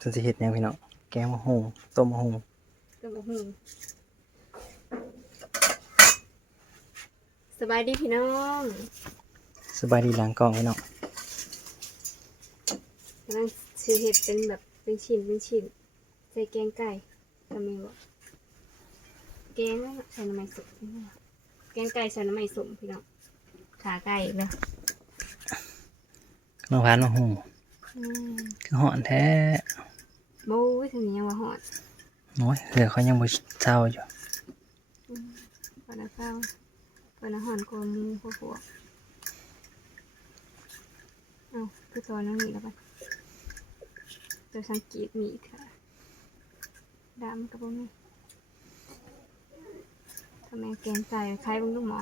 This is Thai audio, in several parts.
ฉันสิเฮ็ดหยังพี่น้องแกงมะฮุงต้มมะฮุงกระบอกหูสบายดีพี่น้องสบายดีหลังกล้องพี่น้องกำลังซื้อเห็ดเป็นแบบเป็นชิ้นเป็นชิ้นใส่แกงไก่ทำเองบอกแกงใส่น้ำมันสุกแกงไก่ใส่น้ำมันสุกพี่น้องขาไก่อีกแล้วน้องพานมะฮุงอืมคือหอนแท้ โบ้ยทางนี้ยังว่าหอดน้อยเหลือเขายังบ่เศร้าอยู่ปลาข้าวปลาหอนกวมูพวกพวกเอาคือตัวน้องนี่แล้วกันตัวสังเกตมีอีกค่ะดำกับพวกนี้ทำไมแกงไก่คล้ายเบุ้งลูกหมอ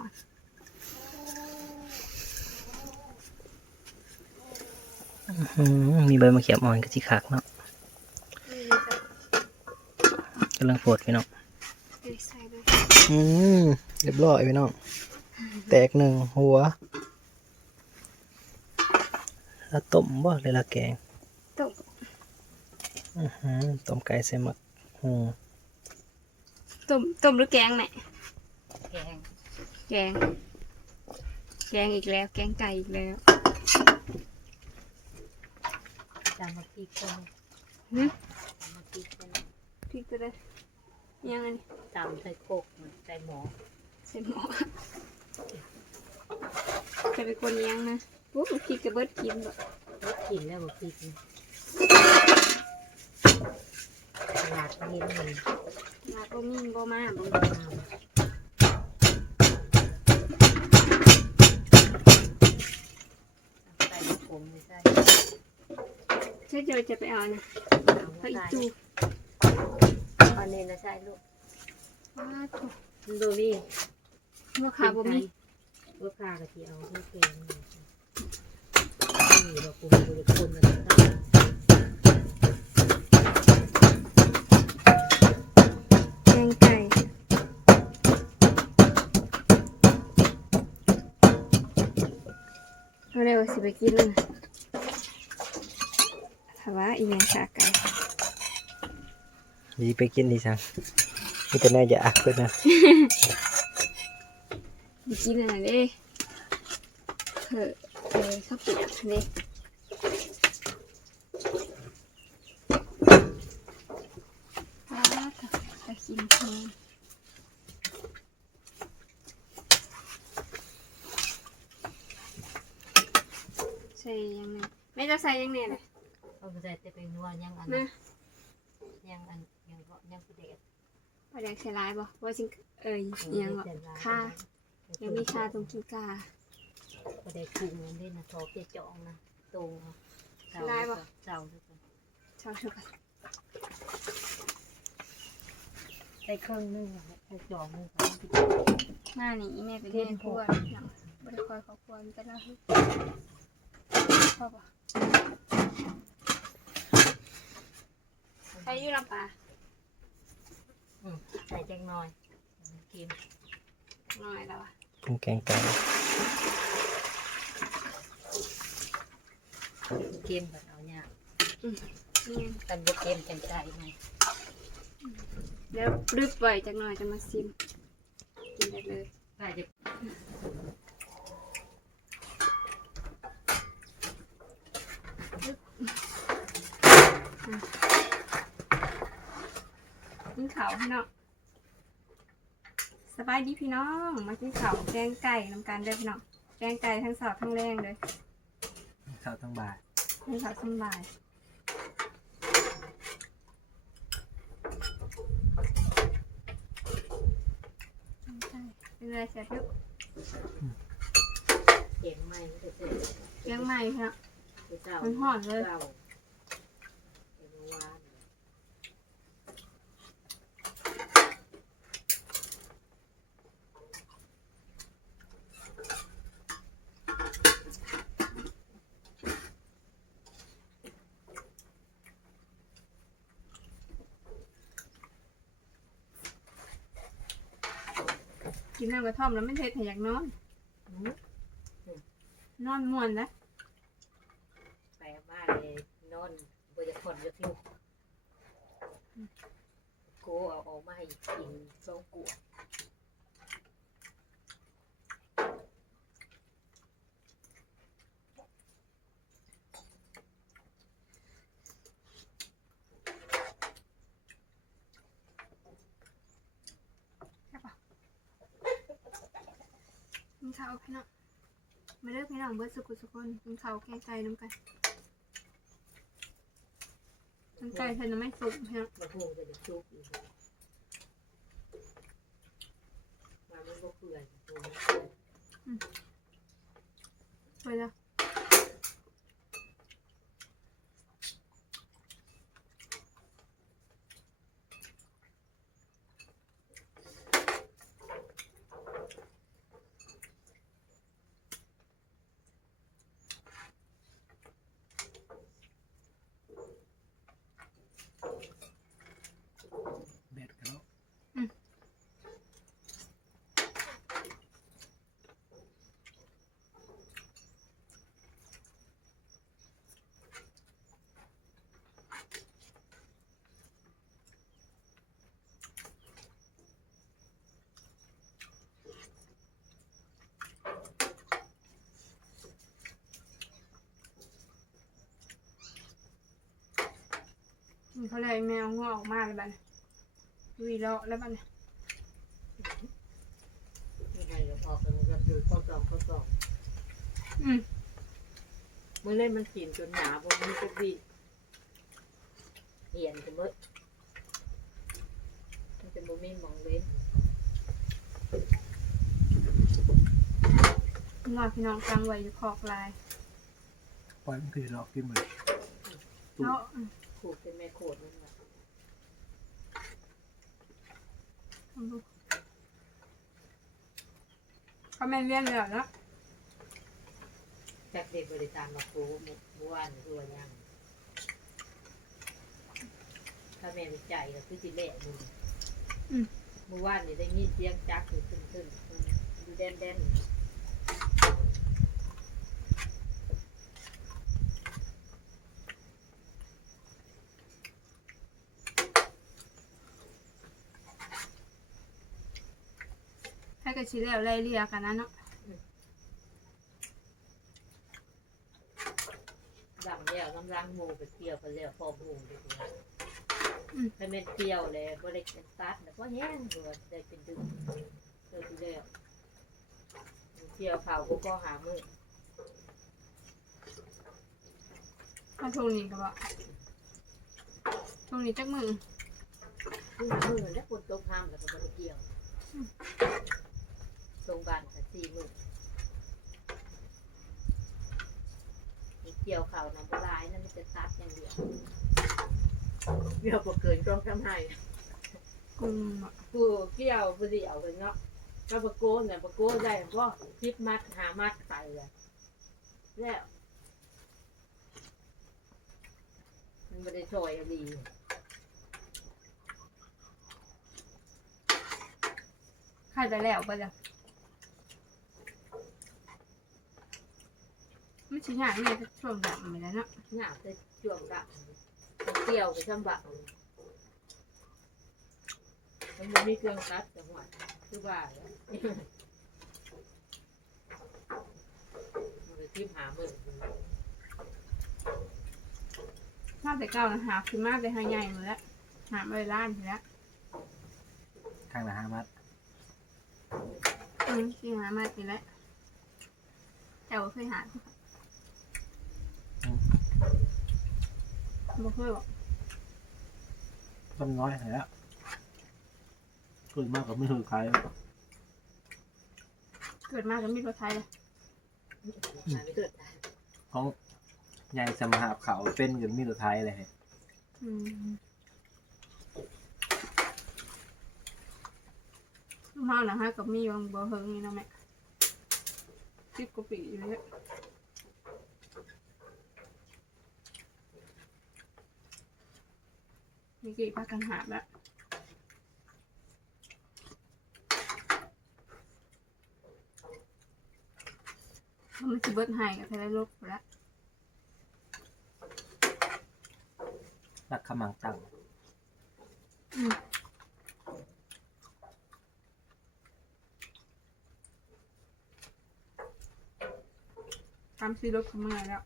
อืมมีใบมะเขืออ่อนก็สิคักเนาะ กำลังโปวดพี่น้องใส่เลยอืมเรียบร้อยพี่น้องแตกหนึ่งหัวแล้วต้มบ่เลยละแกงต้มอือหือต้มไก่ใส่หมักฮุงต้มต้มหรือแกงแม่แกงแกงแกงอีกแล้ว แกงไก่อีกแล้วจำมาพริกกันหึจำมาพริกกันพริกจะได้ ยังไงจำใส่โคกเหมือนใส่หมอใส่หม้อจะเป็นคนยังนะปุ๊บพริกกระเบิดกินแบบรสกลิ่นแล้วมาพริกนี่ตลาดเย็นเลยลาบ่มีบ่มาบ่ใส่ผมไม่ใส่ใช่เดี๋ยวจะไปเอานะเอาเอาใส่อีจู อันนี้นะใส่ลูกว้าถูกดูนี่ว่าขาบ่มีว่าพากะทิเอาเพื่อแกงนี่เราคุมดูดิคนมันต้องแกงไก่เอาได้ว่าสิไปกินเลยถ้าว่าอีหยังขาไก่ ดีไปกินดีจังมีแต่แน่อยากเพิ่นนะไปกินอะไรเด้เออเออข้าวเปียกเด้ว้าจะกินเพลงใส่ยังไงไม่จะใส่ยังไงเลยเอาไปใส่แต่เป็นนัวยังอันนะยังอัน ยังก็ยังผู้เด็กปลาแดกใส่ลายบ่ว่าจริงเอ้ยยังบ่ค่ายังมีค่าตรงกินกาผู้เด็กคุมมันได้นะทอเปียจองนะตรงเจ้าเจ้าทุกคนชอบชอบกันได้เครื่องนึงอะได้จองนึงมานี่แม่ไปเรียนครัวหนังบ่ได้คอยเขาครัวมีแต่เราเฮ็ดพอบ่ใครอยู่ลำปา ใส่แจงน้อยกินหน่อยแล้วอะกินแกงไก่เค็มแบบเอาเนี่ยนี่กันบวเค็มจังใจไงเดี๋ยวรึบไว้จักหน่อยจะมาซิมกินได้เลย ว่าจะ กินข้าวพี่น้องสบายดีพี่น้องมากินข้าวแกงไก่น้ำกันเด้อพี่น้องแกงไก่ทั้งสาวทั้งแรงเลยข้าวทั้งบาททั้งสาวทั้งบ่ายเป็นไรเสร็จยุกเค็มไหมจะเสร็จเลี้ยงใหม่พี่น้องเจ้ามันหอมเลย กินน้ำกระท่อมแล้วไม่เทถอยากนอน นอนม่วนนะไปบ้านเลยนอนบริคอนจะทิ้งกูเอาออกมาให้กินสองกู กินข้าวพี่น้องมาเลิกพี่น้องเบิร์ดสุกุสุคนกินข้าวแกงไก่น้ำกันน้ำไก่ใส่น้ำไม่สุกพี่น้องมาพูดกันจะชุบอยู่มามันก็เปื่อยตัวมันเปื่อยไปแล้ว เขาเลยแมวงอกออกมาเลยบ้านวีเลาะแล้วบ้านไม่ให้เราออกกันก็คือข้อสอบข้อสอบอืมมันเล่นมันกินจนหนาบนมันก็บีเหียนกันหมดมันจะบ่มีหมองเว้นงอกพี่น้องกลางไว้อยู่คอกลายปล่อยมันคือหลอกกินเหมือนเนาะอืม ขูดเป็นแม่โคดนั่นแหละเขาแม่นเลี้ยงเลยเนาะจากเด็กบริการมาโค้หมู่เมื่อวานตัวยังถ้าแม่มีใจก็คือสิเละมึงอืมเมื่อวานนี่ได้ยินเสียงจักอยู่ขึ้นขึ้นดูแดนแดนให้กระชิแล้วไล่เรียกันนะเนาะดังแล้วน้ำรังหมูไปเกี่ยวไปแล้วพอหมูไปตัวถ้าเป็นเกี่ยวเลยบ่ได้เป็นตัดแล้วก็แห้งตัวได้เป็นดึงเจอที่แล้วเกี่ยวเขาก็ก็หามือถ้าช่วงนี้ก็บอกช่วงนี้จักมือคือหามือแล้วคนตกห้ามแล้วก็บ่ได้เกี่ยว ตรงบ้านกับสี่มือมีเกี่ยวเขาน้ำปลายนั่นมันจะตัดอย่างเดียวเกี่ยวบ่เกินกองทำให้กุมอะกูเกี่ยวบ่เดียวกันเนาะก็บะโกนเนี่ยบะโกนได้ก็ทิปมัดหามัดใส่เลยแล้วมันไม่ได้ช่วยดีใครไปแล้วไปจ้ะ ม่ชิ้นใหญ่เนี่ยช่วงดำไปแล้วเนาะหน้าจะช่วงดับเกี่ยวกับจำบะมันบ่มีเครื่องตัดจังหวะคือว่าแล้วมันเลยทิปหามือมาแต่เก่านะหาคือมาแต่หาใหญ่หมดแล้วหาไปร้านทีแล้วข้างละห้ามัดอืมที่หามาทีแล้วแต่ว่าเคยหา บ่เคยบอกต้นน้อยแล้วเกิดมากกว่าไม่เคยขายเกิดมาก็มีรถไทยเลยหาไม่เกิดของใหญ่สมหาเขาเป็นกันมีตัวไทยเลยอืมลูกเฮานะฮะกับมีวังบ่เฮิงนี่เนาะแม่สิบกว่าปีอยู่เลย มีกี่ปากังหาแล้วมันจะเบิดหายกับทะเลลบแล้วรักขมังตังทำซีรบขึ้นมาแล้ว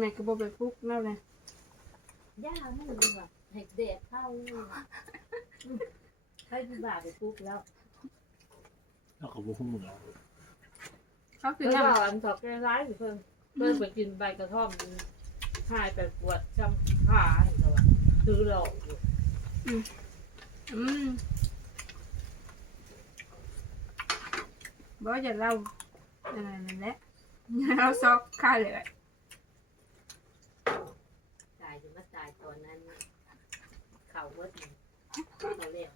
แม่ก็บอกไปฟุกแล้วเลยย่าให้ดูว่าให้เด็กเข้าให้พี่บ่าไปปุ๊บแล้วแล้วก็บุ้งมือเราเขาคือเพิ่นน้ว่าอันสอบแก้ร้ายอยู่เพิ่นเพิ่นไปกินใบกระท่อมหายไปปวดจำขานี่ก็ว่าซื้อเราอยู่ำอืมบอกจะเล่าอะไรนั่นแหละเราซอกค่าเลย ตายจะมาตายต อนนั้นเข่าเวิร์ดนี่เขาเรียก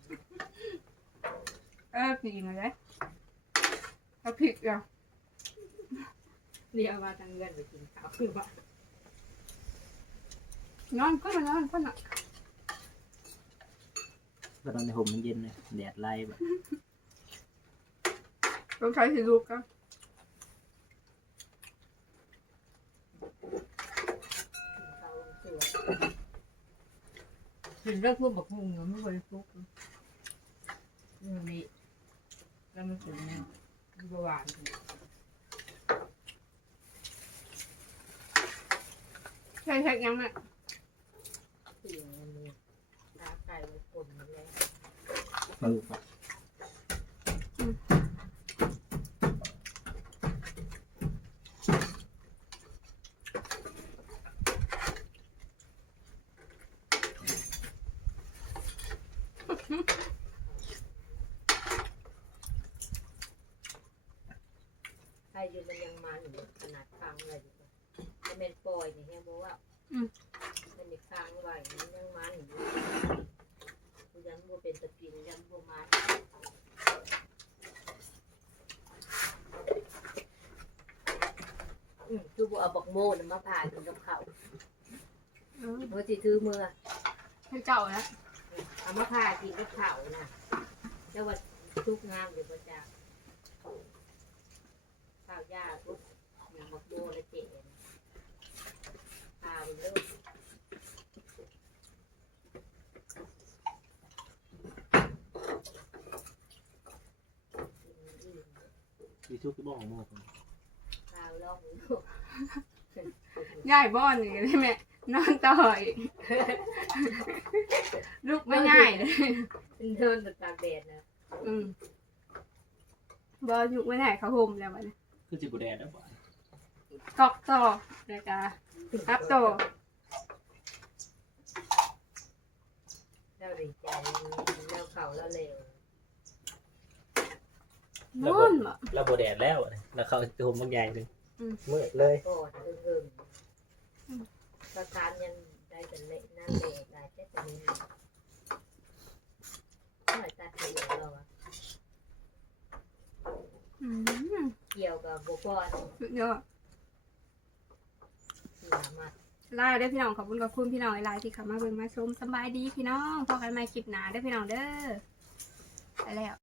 เออผิดมาเลยเขาผิดอะเรียกมาทางเงินไปกินข้าวคือว่านอนก็มานอนก็นอนก็ตอนในห่มมันเย็นเลยแดดไล่แบบต้องใช้สิลูกก็ กินข้าวลงเสือ กินเรื่องพวกบักฮุงเนาะไม่เคยฟุกเนาะนี่นี่แล้วมันถึงเบาหวานอยู่ใช่ใช่ยังไงสิ่งมันมีตาไก่มันกลนมันแล้วมาลูกอะใครอยู่มันยังมาอยู่ขนาดฟังเลยอยู่จะเป็นปล่อยนี่เฮียบอกว่ามันมีค้างไว้มันยังมาอยู่กูยังบ่เป็นตะกินยังบ่มาอืมคือบ่เอาบักโมนมาผ่ากินกับข้าวเออเมื่อสิถือมือ ให้เจ้าแล้วเอามาผ่ากินกับข้าวนะแต่ว่าทุกงามอยู่ประจัก ข้าวยาทุกอย่างบักโมและเจ๋นผ่าไปเลยมีชุกที่บ้องของโม่คนข้าวลอกลูกง่ายบ้อนอย่างนี้แม่นอนต่อยลูกไม่ง่ายเลยเดินบนตากแดดนะอืมบอลูกไม่ง่ายเขาห่มแล้ววันนี้ คือจิบุแดดแล้วบ่ตอกต่อแล้วก็อัพต่อเราดีใจเราเข่าเราเร็วนอนบ่ แล้วโบแดดแล้วแล้วเขาจะห่มบางอย่างหนึ่งอืม มืดเลยกอดเอิงๆประธานยังได้เป็นเละนั่นเละได้แค่จะมีหน่อยตัดเกี่ยวเราอะ อืมเกี่ยวกับบุกอนสุดยอดเสียมากลาเด้อพี่น้องขอบคุณขอบคุณพี่น้องหลายๆที่เข้ามาเบิ่งมาชมสำบายดีพี่น้องพอกันใหม่คลิปหน้าเด้อพี่น้องเด้อไปแล้ว